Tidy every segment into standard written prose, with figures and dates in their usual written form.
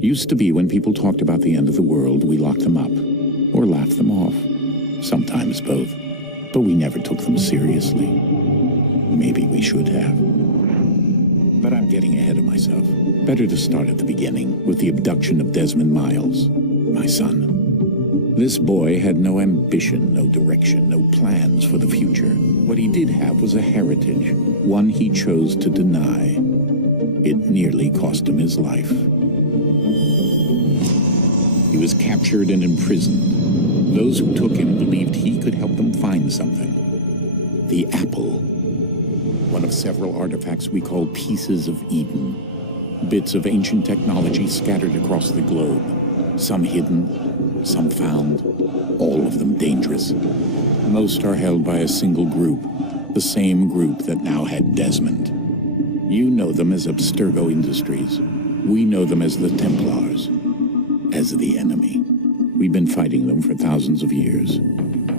Used to be when people talked about the end of the world, we locked them up, or laughed them off. Sometimes both. But we never took them seriously. Maybe we should have. But I'm getting ahead of myself. Better to start at the beginning, with the abduction of Desmond Miles, my son. This boy had no ambition, no direction, no plans for the future. What he did have was a heritage, one he chose to deny. It nearly cost him his life. He was captured and imprisoned. Those who took him believed he could help them find something. The apple. One of several artifacts we call pieces of Eden. Bits of ancient technology scattered across the globe. Some hidden, some found, all of them dangerous. Most are held by a single group, the same group that now had Desmond. You know them as Abstergo Industries. We know them as the Templars, as the enemy. We've been fighting them for thousands of years,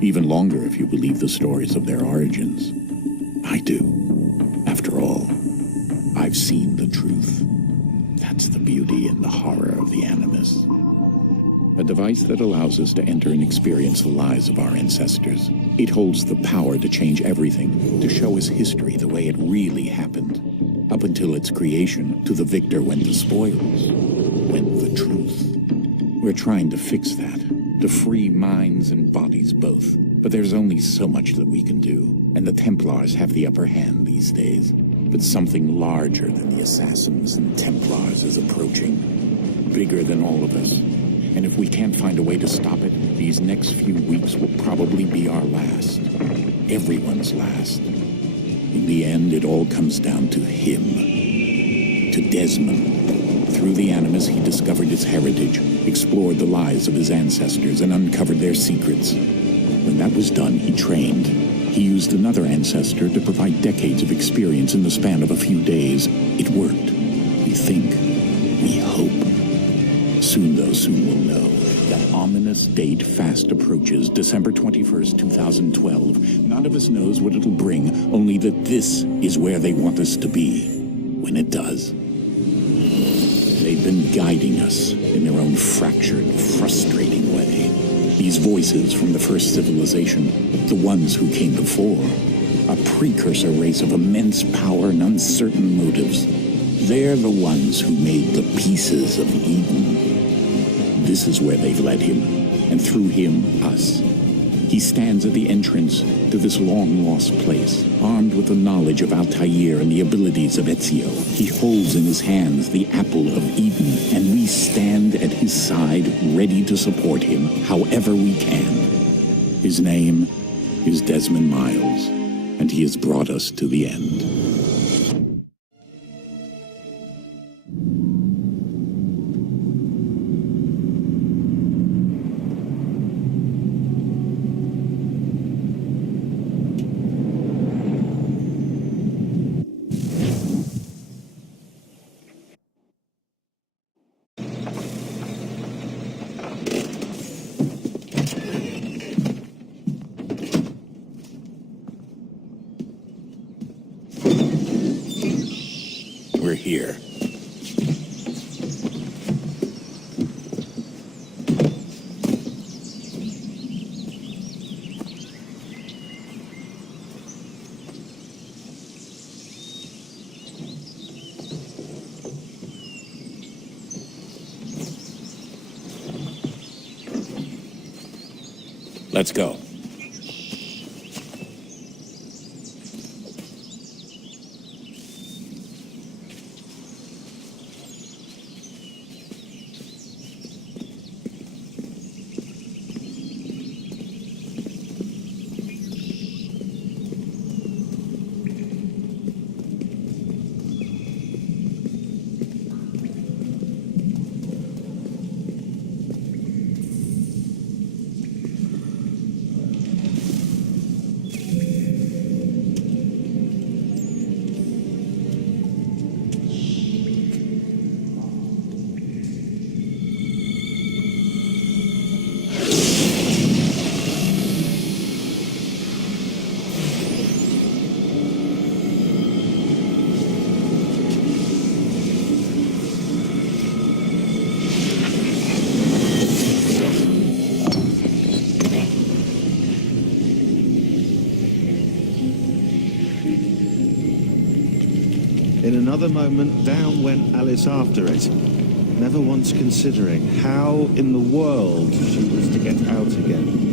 even longer if you believe the stories of their origins. I do. After all, I've seen the truth. That's the beauty and the horror of the Animus. A device that allows us to enter and experience the lives of our ancestors. It holds the power to change everything, to show us history the way it really happened. Up until its creation, to the victor went the spoils, went the truth. We're trying to fix that, to free minds and bodies both. But there's only so much that we can do, and the Templars have the upper hand these days. But something larger than the Assassins and Templars is approaching, bigger than all of us. And if we can't find a way to stop it, these next few weeks will probably be our last. Everyone's last. In the end, it all comes down to him. To Desmond. Through the Animus, he discovered his heritage, explored the lives of his ancestors, and uncovered their secrets. When that was done, he trained. He used another ancestor to provide decades of experience in the span of a few days. It worked. We think. We hope. Soon, though, soon we'll know. That ominous date fast approaches, December 21st, 2012. None of us knows what it'll bring, only that this is where they want us to be, when it does. They've been guiding us in their own fractured, frustrating way. These voices from the first civilization, the ones who came before, a precursor race of immense power and uncertain motives. They're the ones who made the pieces of Eden. This is where they've led him, and through him, us. He stands at the entrance to this long-lost place, armed with the knowledge of Altair and the abilities of Ezio. He holds in his hands the apple of Eden, and we stand at his side, ready to support him however we can. His name is Desmond Miles, and he has brought us to the end. We're here. Let's go. In another moment, down went Alice after it, never once considering how in the world she was to get out again.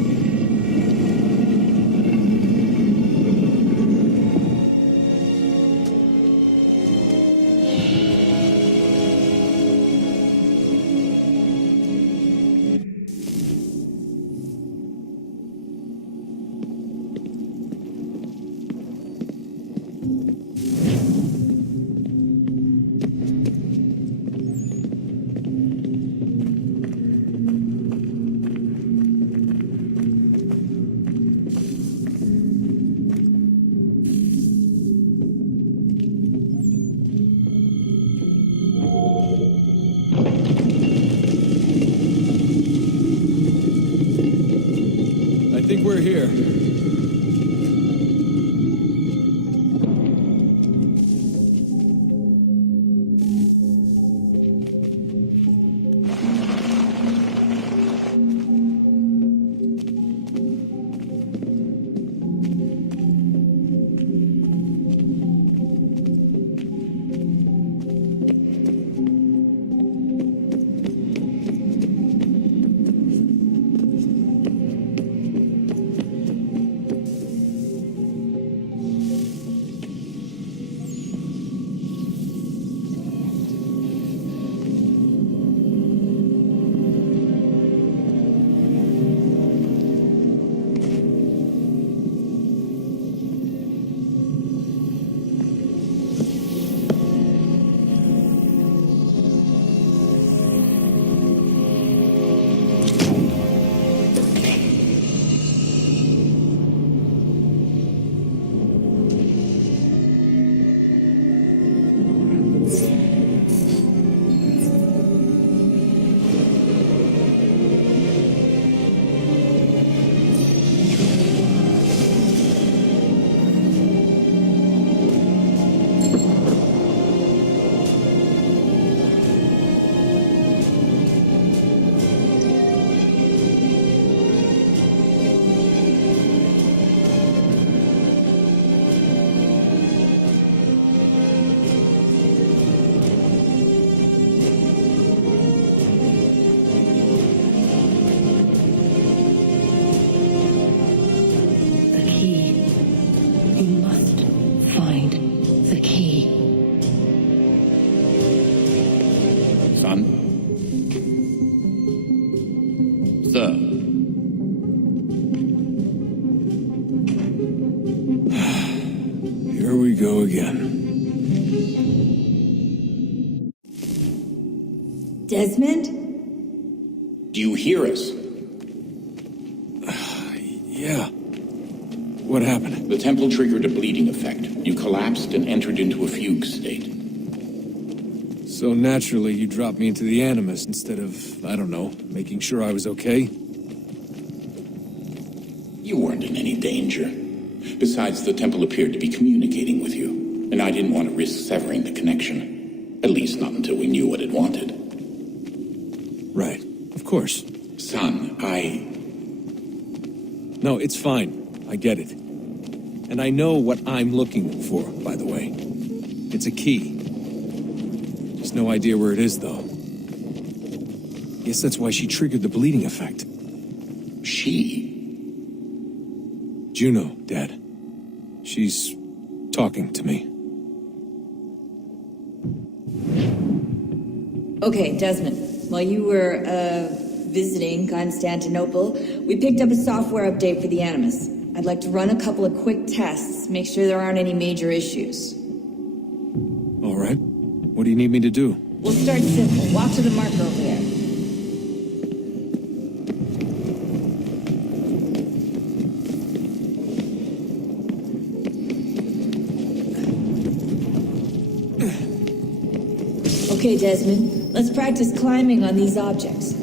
I think we're here. Sir. Here we go again. Desmond? Do you hear us? Yeah. What happened? The temple triggered a bleeding effect. You collapsed and entered into a fugue state. So naturally, you dropped me into the Animus instead of, I don't know, making sure I was okay? You weren't in any danger. Besides, the temple appeared to be communicating with you, and I didn't want to risk severing the connection. At least not until we knew what it wanted. Right. Of course. Son, No, it's fine. I get it. And I know what I'm looking for, by the way. It's a key. Just no idea where it is, though. Guess that's why she triggered the bleeding effect. She? Juno, Dad. She's talking to me. Okay, Desmond. While you were, visiting Constantinople, we picked up a software update for the Animus. I'd like to run a couple of quick tests, make sure there aren't any major issues. All right. What do you need me to do? We'll start simple. Walk to the marker over there. Okay, Desmond. Let's practice climbing on these objects.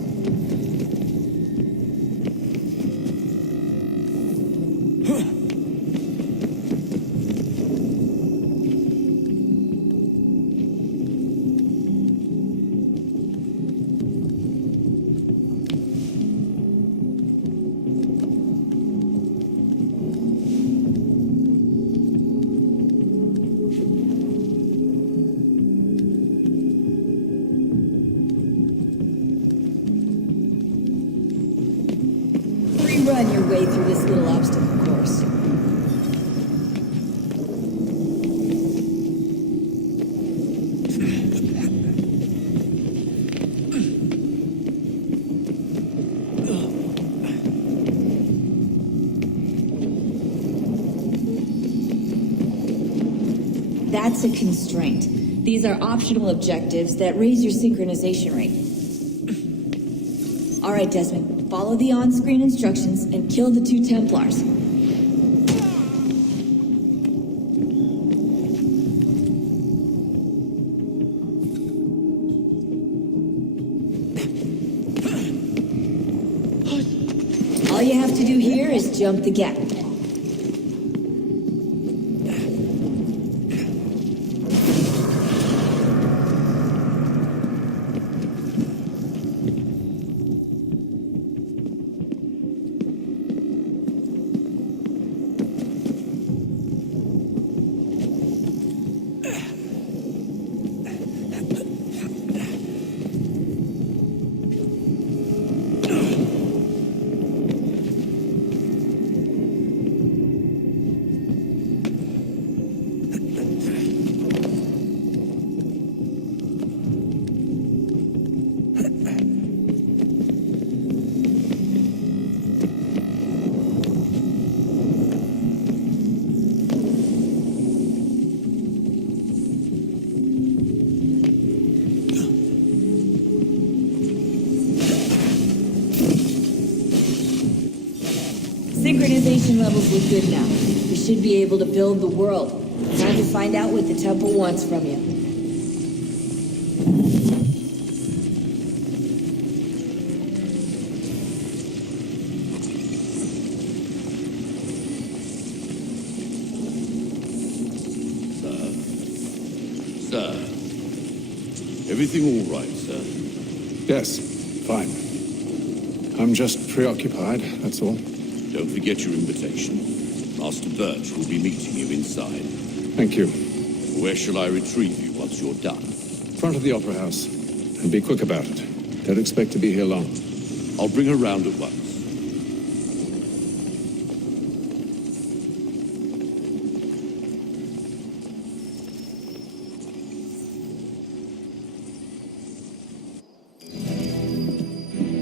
That's a constraint. These are optional objectives that raise your synchronization rate. All right, Desmond, follow the on-screen instructions and kill the 2 Templars. All you have to do here is jump the gap. Synchronization levels look good now. We should be able to build the world. Time to find out what the temple wants from you. Sir. Everything all right, sir? Yes, fine. I'm just preoccupied, that's all. Don't forget your invitation. Master Birch will be meeting you inside. Thank you. Where shall I retrieve you once you're done? Front of the Opera House. And be quick about it. Don't expect to be here long. I'll bring her round at once.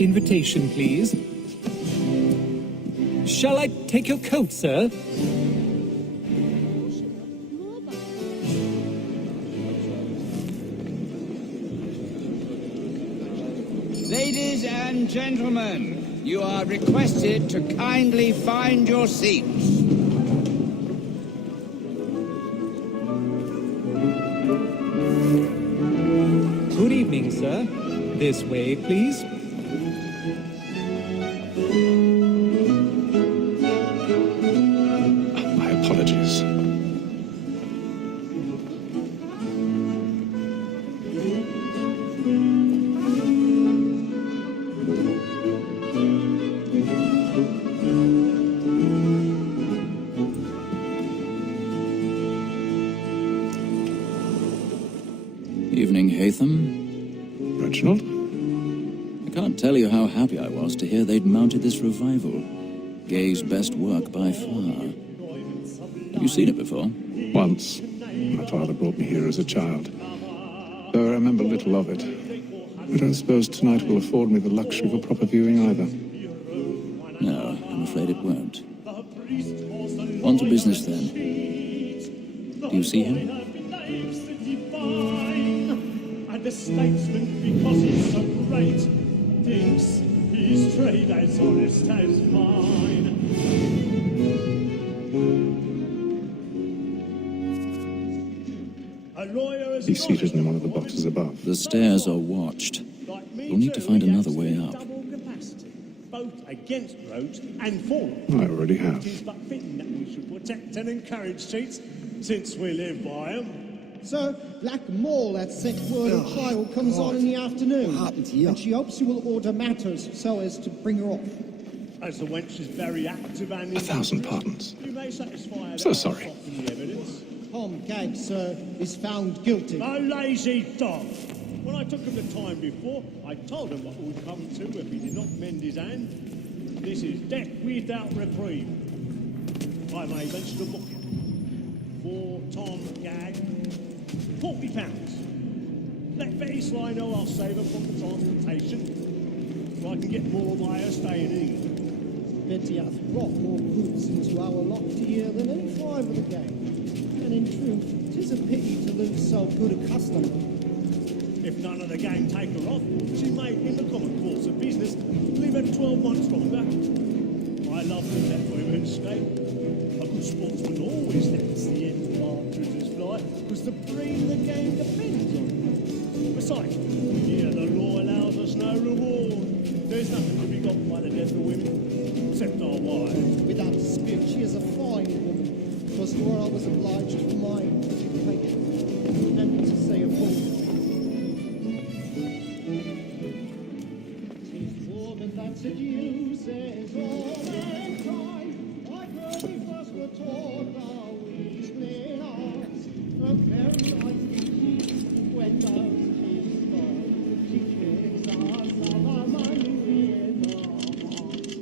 Invitation, please. Shall I take your coat, sir? Ladies and gentlemen, you are requested to kindly find your seats. Good evening, sir. This way, please. My apologies. Evening, Haytham. Reginald? I can't tell you how happy I was to hear they'd mounted this revival. Gay's best work by far. Have you seen it before? Once. My father brought me here as a child. Though I remember little of it. I don't suppose tonight will afford me the luxury of a proper viewing either. No, I'm afraid it won't. On to business then. Do you see him? And the statesman, because he's so great, thinks his trade as honest as mine. A lawyer is He's seated in one of the boxes above. The stairs are watched. You'll need to find another way up. Both against roads and for them. I already have. It is but fitting that we should protect and encourage cheats, since we live by them. Sir, Black Mall had sent word a trial comes on in the afternoon. What happened to you? And she hopes you will order matters so as to bring her off. As the wench is very active and 1,000 pardons. you may satisfy her So that sorry. soften the evidence. Tom Gag, sir, is found guilty. A lazy dog. When I took him the time before, I told him what would come to if he did not mend his hand. This is death without reprieve. I may venture to book it. For Tom Gag, £40. Let Betty Sly know I'll save her from the transportation, so I can get more by her staying in England. Betty hath brought more goods into our lot here than any five of the gang. And and in truth, 'tis a pity to lose so good a customer. If none of the gang take her off, she may, in the common course of business, live at 12 months longer. I love to let women stay. A good sportsman always lets the end of partridges fly, because the breed of the game depends on it. Besides, here the law allows us no reward. There's nothing to be got by the death of women, except our wives. Without dispute, she is a fine woman. 'Twas to her I was obliged for my education, and to say a fool. That seduces all mankind. Like her we first were taught our weakling arts. A very nice when those she's gone, she tricks us of our money with our hearts.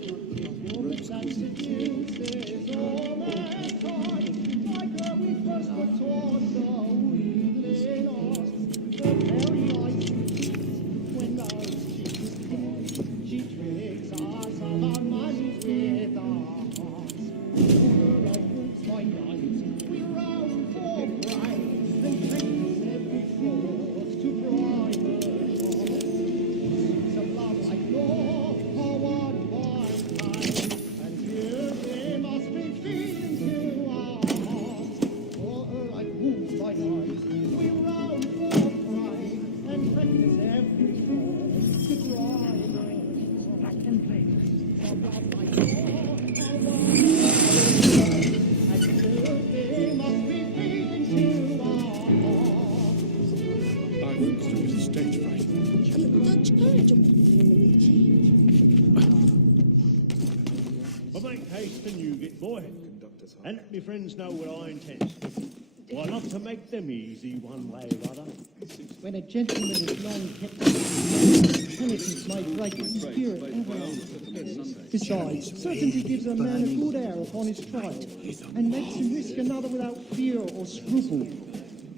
Woman that seduces all mankind. Like her we first were taught our weakling arts. A very nice when those she's gone. She tricks us of our money with our hearts. Like roots by night, we roam for pride, and practice every fraud to bribe her heart. Seeds of love like law are won by time, and here they must be feeding to our hearts. For her like roots by night, we roam for pride, and practice every fraud to bribe her. But make haste and you get boy, and let me friends know what I intend. Well, I love to make them easy one way or other. When a gentleman is long kept, penitence may break his spirit ever. Besides, certainty gives a man a good air upon his trial, and makes him risk another without fear or scruple.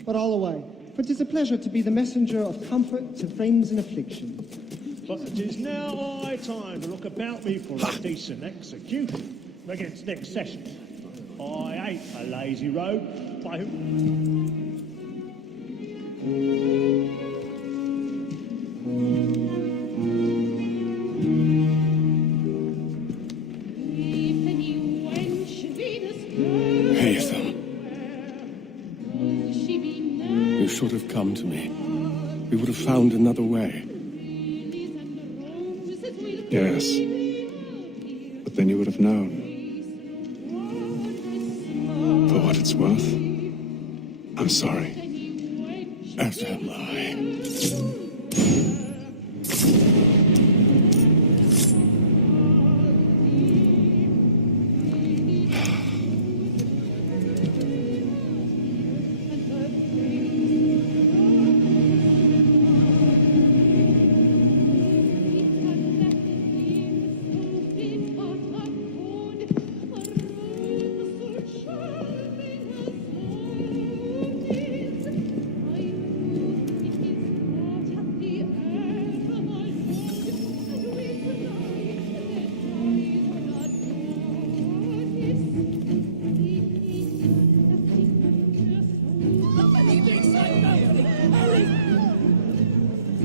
But I'll away, for 'tis a pleasure to be the messenger of comfort to friends in affliction. But it is now high time to look about me for a decent execution against next session. I ain't a lazy rogue, by whom... Hatham. You should have come to me. We would have found another way. Yes. But then you would have known. For what it's worth, I'm sorry. As am I.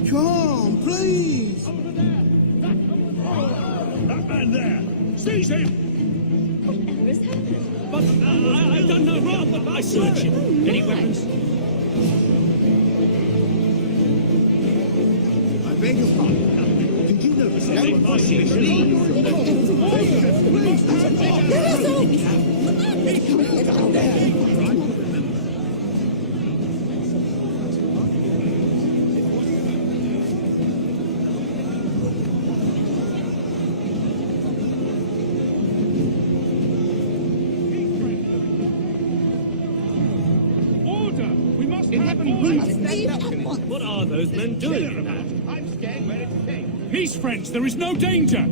Come, please! That man there! Seize him! Whatever has happened? But I've done no wrong! I search him! Any weapons? I beg your pardon. Did you notice that? What are those men doing? I'm scared where it's safe. Peace, friends. There is no danger.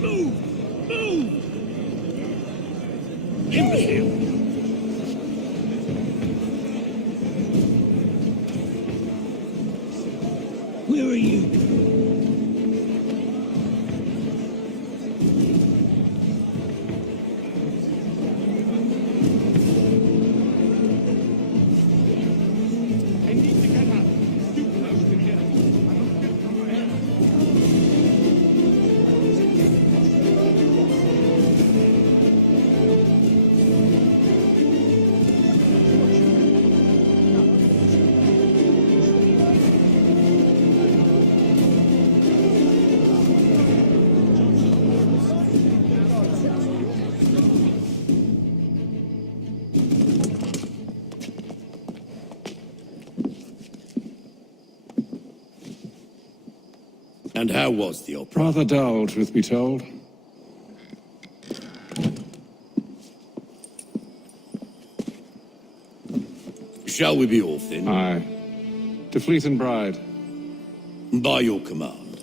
Move! Move! Imbecile! Where are you? And how was the opera? Rather dull, truth be told. Shall we be off then? Aye. To Fleet and Bride. By your command.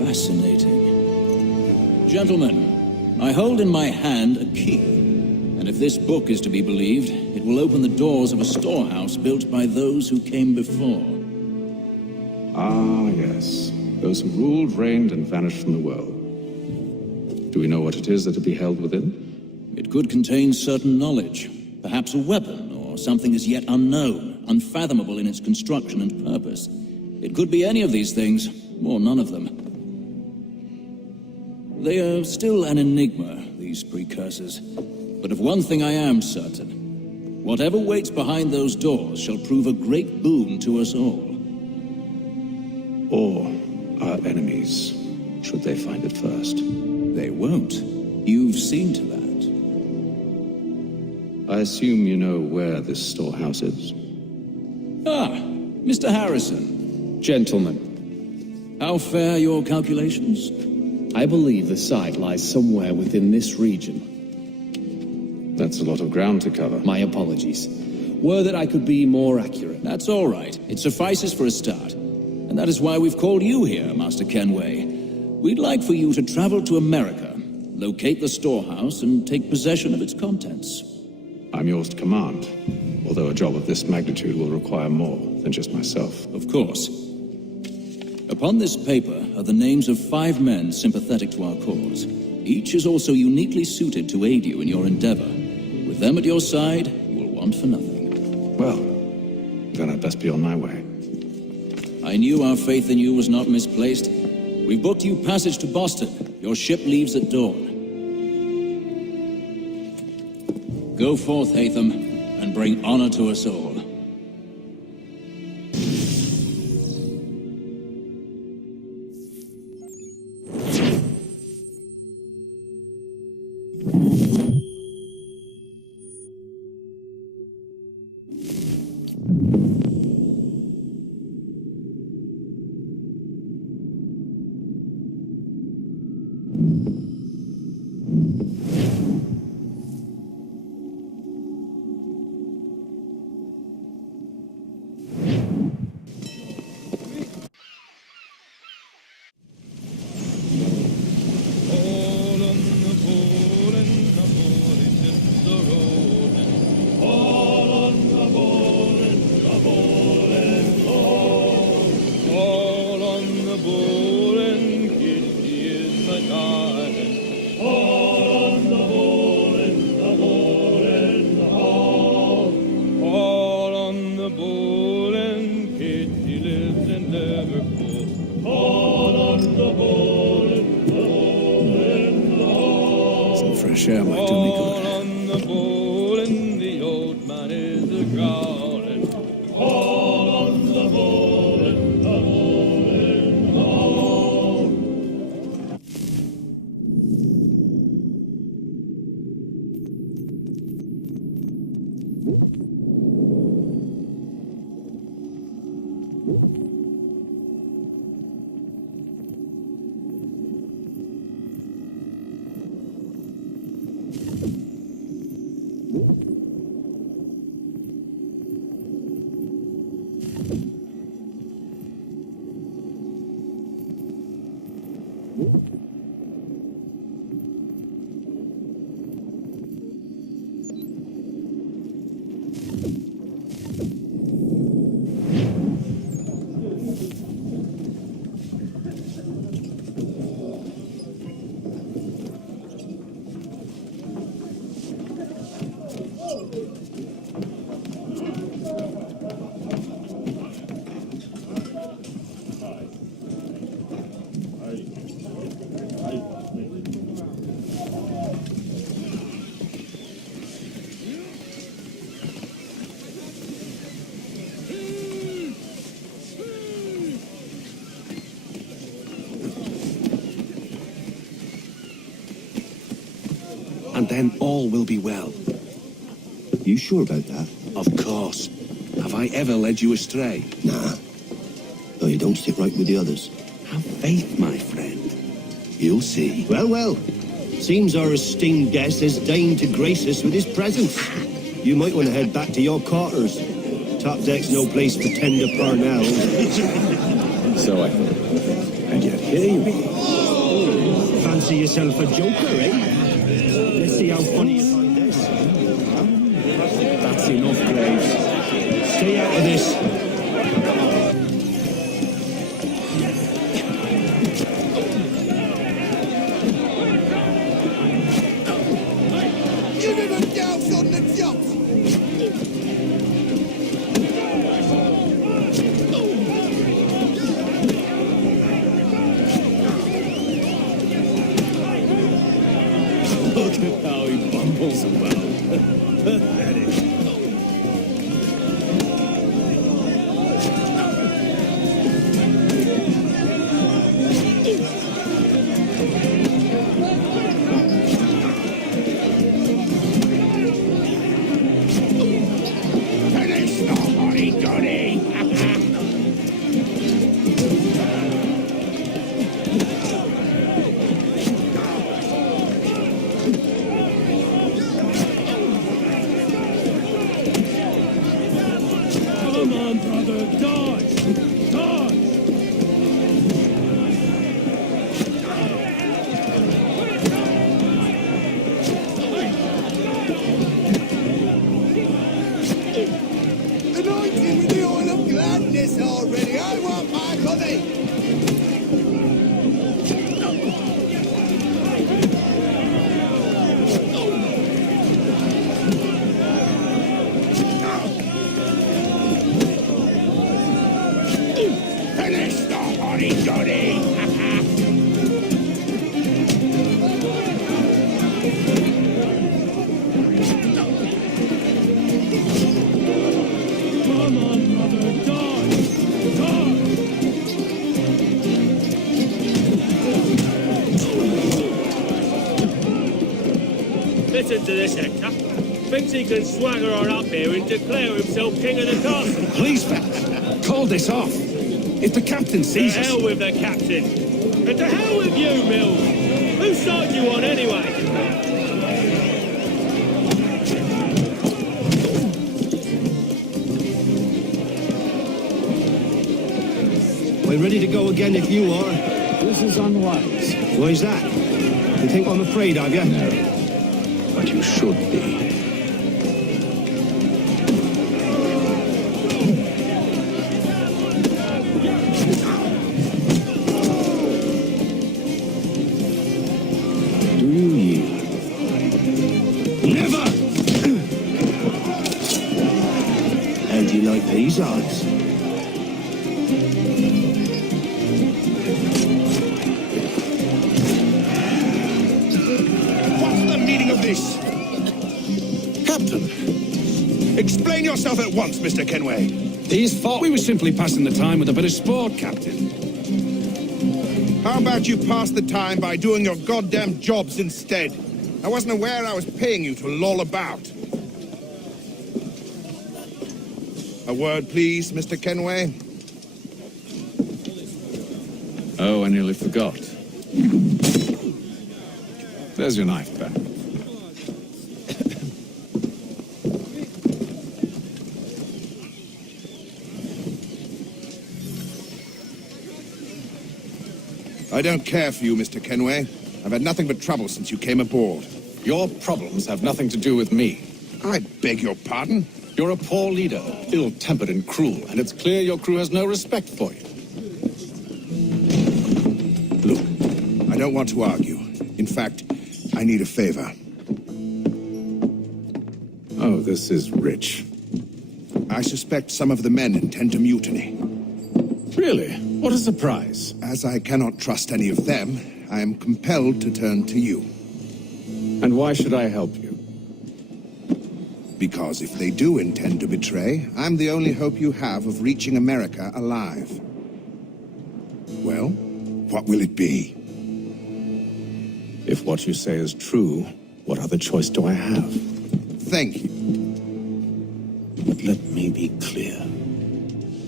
Fascinating. Gentlemen, I hold in my hand a key, and if this book is to be believed, it will open the doors of a storehouse built by those who came before. Ah, yes. Those who ruled, reigned, and vanished from the world. Do we know what it is that will be held within? It could contain certain knowledge, perhaps a weapon, or something as yet unknown, unfathomable in its construction and purpose. It could be any of these things, or none of them. They are still an enigma, these precursors. But of one thing I am certain. Whatever waits behind those doors shall prove a great boon to us all. Or our enemies, should they find it first. They won't. You've seen to that. I assume you know where this storehouse is? Ah, Mr. Harrison. Gentlemen, How fare your calculations? I believe the site lies somewhere within this region. That's a lot of ground to cover. My apologies. Were that I could be more accurate. That's all right. It suffices for a start. And that is why we've called you here, Master Kenway. We'd like for you to travel to America, locate the storehouse, and take possession of its contents. I'm yours to command, although a job of this magnitude will require more than just myself. Of course. Upon this paper are the names of 5 men sympathetic to our cause. Each is also uniquely suited to aid you in your endeavor. With them at your side, you will want for nothing. Well, then I'd best be on my way. I knew our faith in you was not misplaced. We've booked you passage to Boston. Your ship leaves at dawn. Go forth, Hatham, and bring honor to us all. Some fresh air might do me good. and then all will be well. You sure about that? Of course. Have I ever led you astray? Nah. Though you don't stick right with the others. Have faith, my friend. You'll see. Well, well. Seems our esteemed guest has deigned to grace us with his presence. You might want to head back to your quarters. Top deck's no place for tender Parnell. So I thought. And yet here you are. Fancy yourself a joker, eh? Let's see how funny you find this. That's enough, Graves. Stay out of this. You never doubts on the jump! Look at how he bumbles about. Pathetic. Finish the hotty-toddy! Come on, brother, dodge! Dodge! Anoint him with the oil of gladness already! I want my covey! Finish the hotty-toddy! Come on, brother, dodge! Dodge! Listen to this, Hector. Thinks he can swagger on up here and declare himself king of the castle. Please, fellas, call this off. If the captain To sees us... hell with the captain. And to hell with you, Mills. Whose side you on, anyway? We're ready to go again if you are. This is unwise. Why's that? You think I'm afraid of you? No. But you should be. Do you yield? Never! How do you like these odds? What's the meaning of this? Captain, Explain yourself at once, Mr. Kenway. these thought we were simply passing the time with a bit of sport, Captain. How about you pass the time by doing your goddamn jobs instead? I wasn't aware I was paying you to loll about. A word, please, Mr. Kenway. Oh, I nearly forgot. There's your knife back. I don't care for you, Mr. Kenway. I've had nothing but trouble since you came aboard. Your problems have nothing to do with me. I beg your pardon? You're a poor leader, ill-tempered and cruel, and it's clear your crew has no respect for you. Look, I don't want to argue. In fact, I need a favor. Oh, this is rich. I suspect some of the men intend to mutiny. Really? What a surprise. As I cannot trust any of them, I am compelled to turn to you. And why should I help you? Because if they do intend to betray, I'm the only hope you have of reaching America alive. Well, what will it be? If what you say is true, What other choice do I have? Thank you. But let me be clear.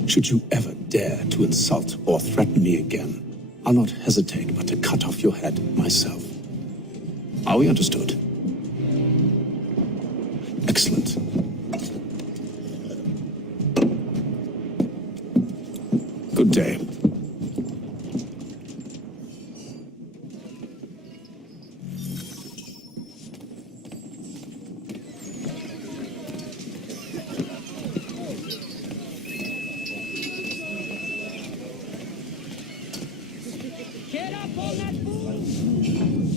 Should you ever dare to insult or threaten me again, I'll not hesitate but to cut off your head myself. Are we understood? Excellent. Good day. Get up on that bull!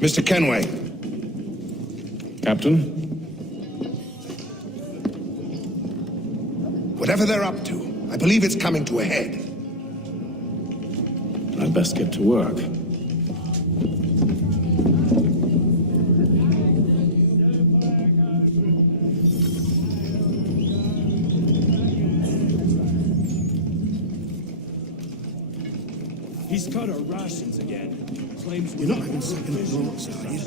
Mr. Kenway. Captain? Whatever they're up to, I believe it's coming to a head. I'd best get to work. He's cut our rations again. Claims You're not having second thoughts, are you?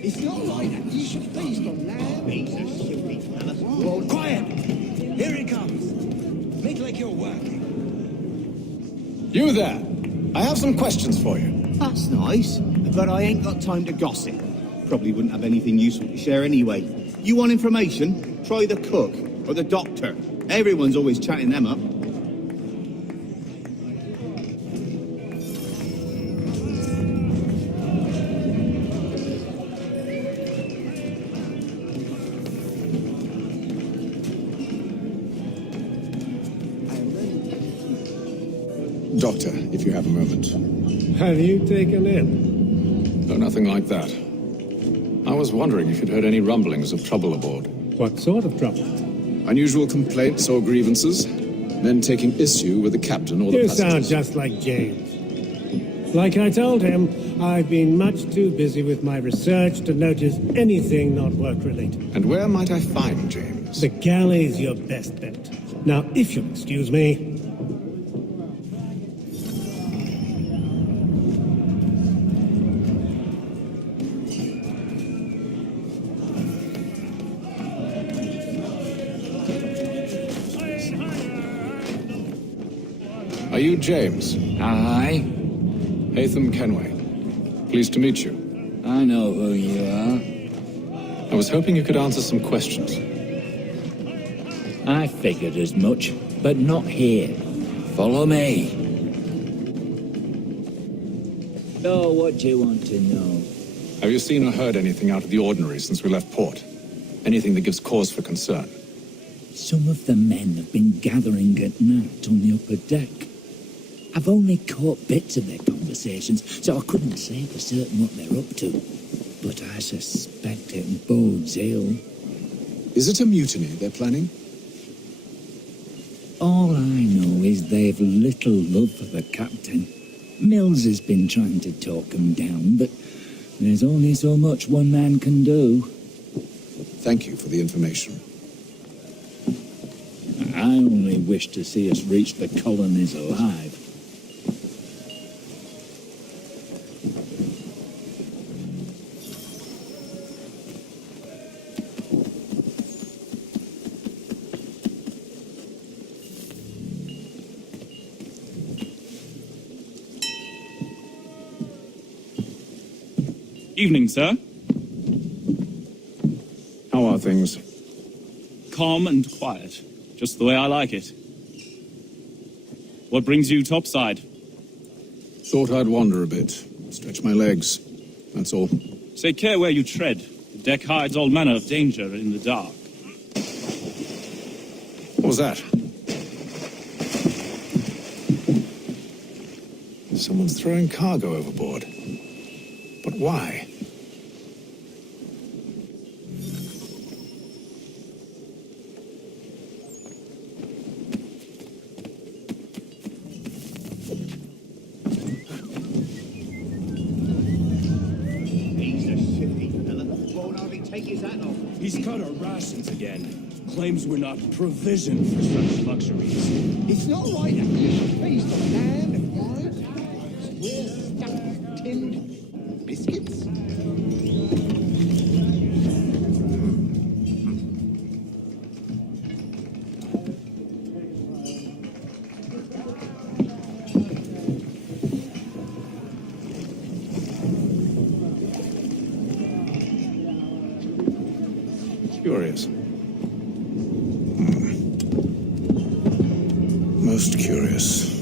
It's not like that. You should feast on lamb. He's a shifty fella. Well, quiet! Here he comes. Make like you're working. You there! I have some questions for you. That's nice, but I ain't got time to gossip. Probably wouldn't have anything useful to share anyway. You want information? Try the cook or the doctor. Everyone's always chatting them up. Doctor, if you have a moment. Have you taken in? No, nothing like that. I was wondering if you'd heard any rumblings of trouble aboard. What sort of trouble? Unusual complaints or grievances? Men taking issue with the captain or the You passengers? sound just like James. Like I told him, I've been much too busy with my research to notice anything not work-related. And where might I find James? The galley's your best bet. Now, if you'll excuse me... Are you James? Aye. Hatham Kenway. Pleased to meet you. I know who you are. I was hoping you could answer some questions. I figured as much, but not here. Follow me. So, what do you want to know? Have you seen or heard anything out of the ordinary since we left port? Anything that gives cause for concern? Some of the men have been gathering at night on the upper deck. I've only caught bits of their conversations, so I couldn't say for certain what they're up to. But I suspect it bodes ill. Is it a mutiny they're planning? All I know is they've little love for the captain. Mills has been trying to talk him down, but there's only so much one man can do. Thank you for the information. I only wish to see us reach the colonies alive. Evening, sir. How are things? Calm and quiet. Just the way I like it. What brings you topside? Thought I'd wander a bit. Stretch my legs. That's all. Take care where you tread. The deck hides all manner of danger in the dark. What was that? Someone's throwing cargo overboard. But why? He's cut our rations again. Claims we're not provisioned for such luxuries. It's not like that. Feast on land and wine. We're stuffed tinned biscuits. Curious. Most curious.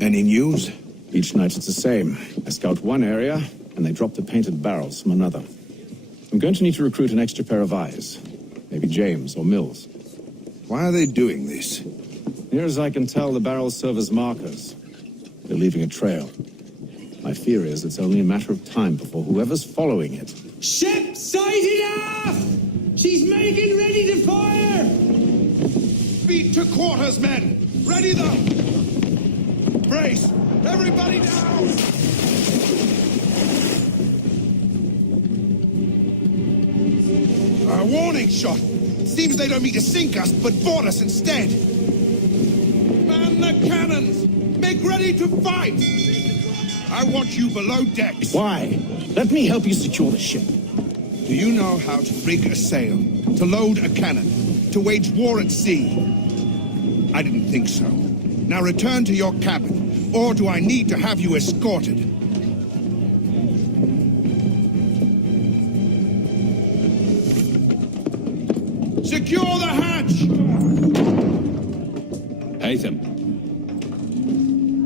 Any news? Each night it's the same. I scout one area, and they drop the painted barrels from another. I'm going to need to recruit an extra pair of eyes. Maybe James or Mills. Why are they doing this? Near as I can tell, the barrels serve as markers. They're leaving a trail. My fear is it's only a matter of time before whoever's following it. Ship sighted aft! She's making ready to fire! Beat to quarters, men! Ready them! Brace! Everybody down! A warning shot! Seems they don't mean to sink us, but board us instead! Man the cannons! Make ready to fight! I want you below decks. Why? Let me help you secure the ship. Do you know how to rig a sail, to load a cannon, to wage war at sea? I didn't think so. Now return to your cabin, or do I need to have you escorted? Secure the hatch! Haytham.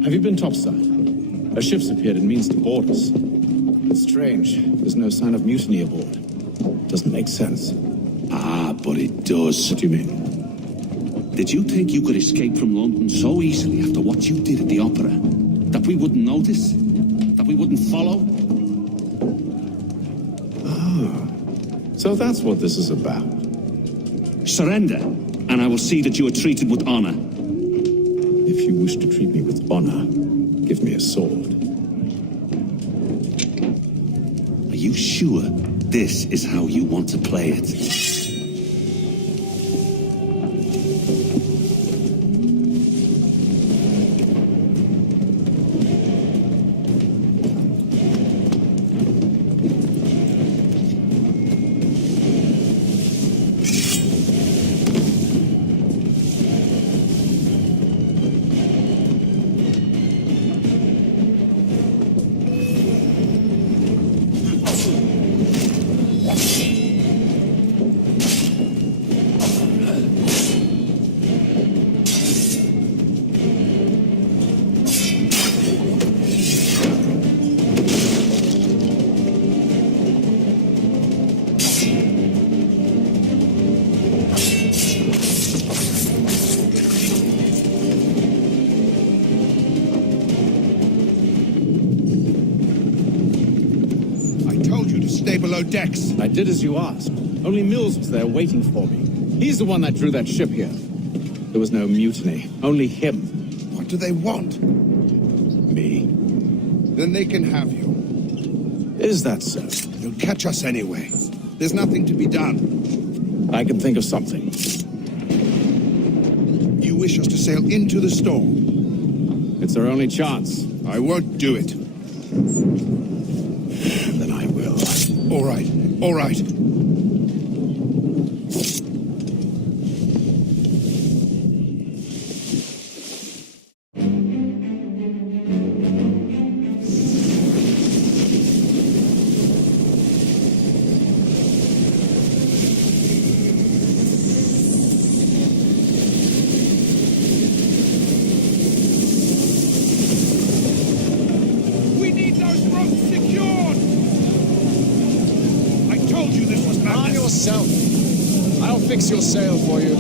Have you been topside? A ship's appeared and means to board us. It's strange. There's no sign of mutiny aboard. Doesn't make sense. Ah, but it does. What do you mean? Did you think you could escape from London so easily after what you did at the opera? That we wouldn't notice? That we wouldn't follow? Ah. So that's what this is about. Surrender, and I will see that you are treated with honor. If you wish to treat me with honor, give me a sword. Are you sure this is how you want to play it? below decks. I did as you asked. Only Mills was there waiting for me. He's the one that drew that ship here. There was no mutiny, only him. What do they want? Me. Then they can have you. Is that so? They'll catch us anyway. There's nothing to be done. I can think of something. You wish us to sail into the storm? It's our only chance. I won't do it. Then I will. All right, all right. We need those ropes secured! I told you this was madness. Arm yourself. I'll fix your sail for you.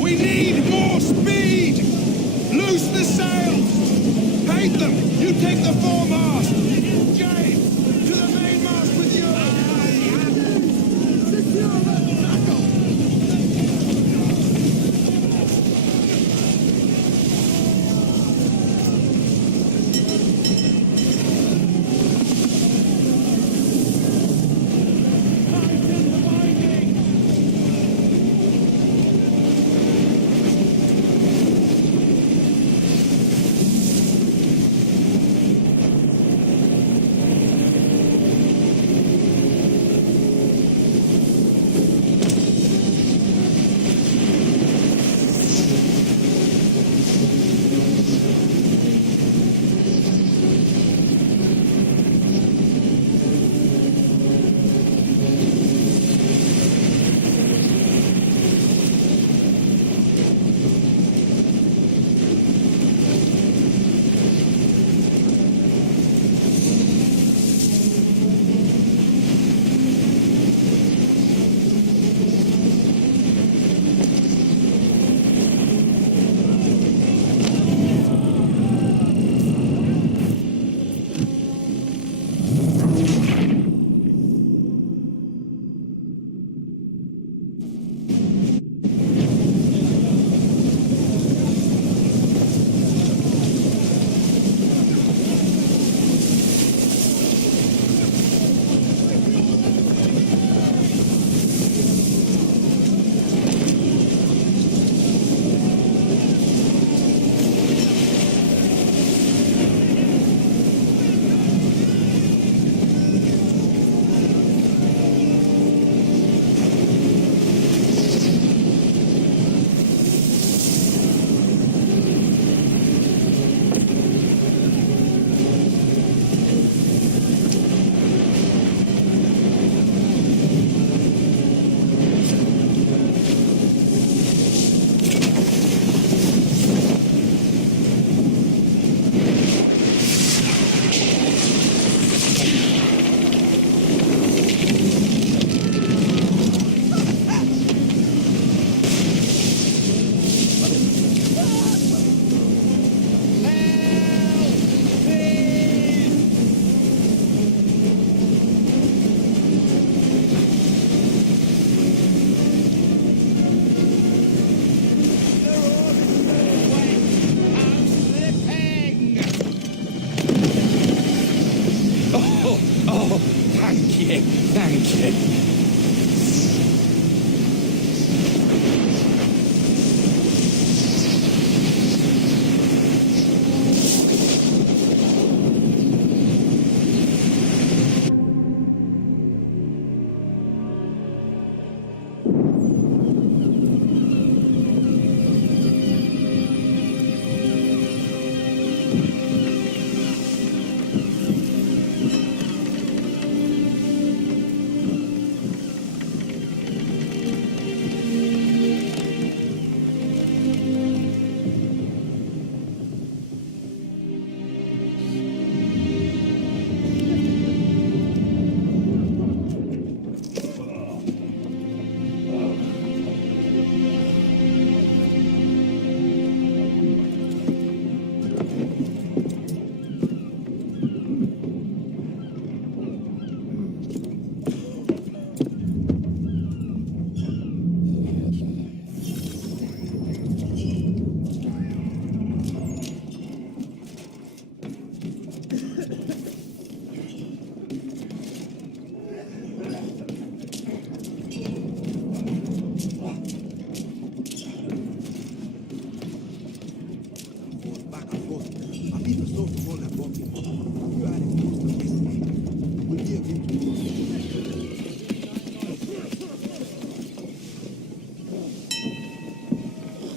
We need more speed! Loose the sails! Paint them! You take the foremast! James, to the mainmast with you!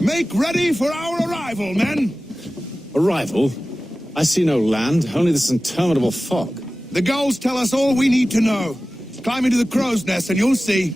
Make ready for our arrival, men! Arrival? I see no land, only this interminable fog. The gulls tell us all we need to know. Climb into the crow's nest and you'll see.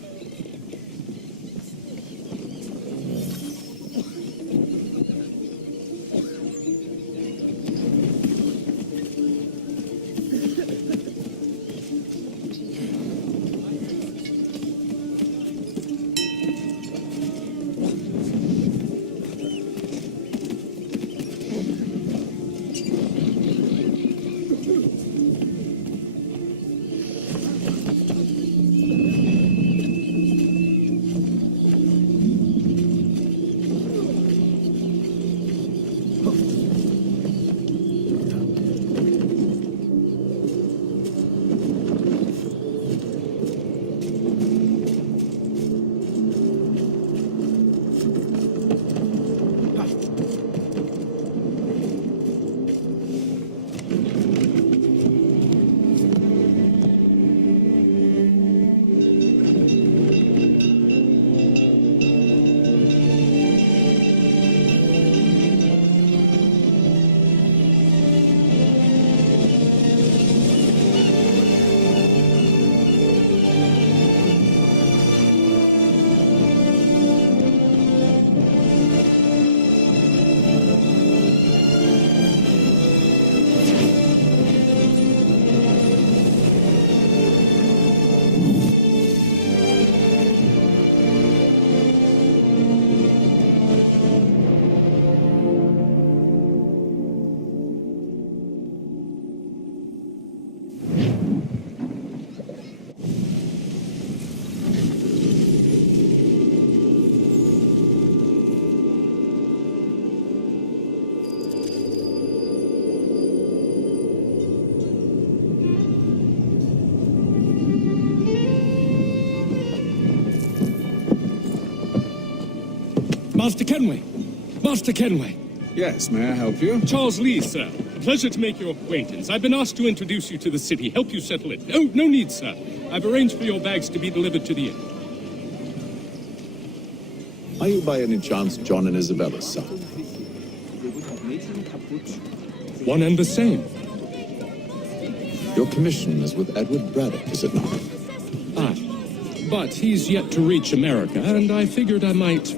Master Kenway! Master Kenway! Yes, may I help you? Charles Lee, sir. Pleasure to make your acquaintance. I've been asked to introduce you to the city, help you settle it. Oh, no need, sir. I've arranged for your bags to be delivered to the inn. Are you by any chance John and Isabella's son? One and the same. Your commission is with Edward Braddock, is it not? Aye. But he's yet to reach America, and I figured I might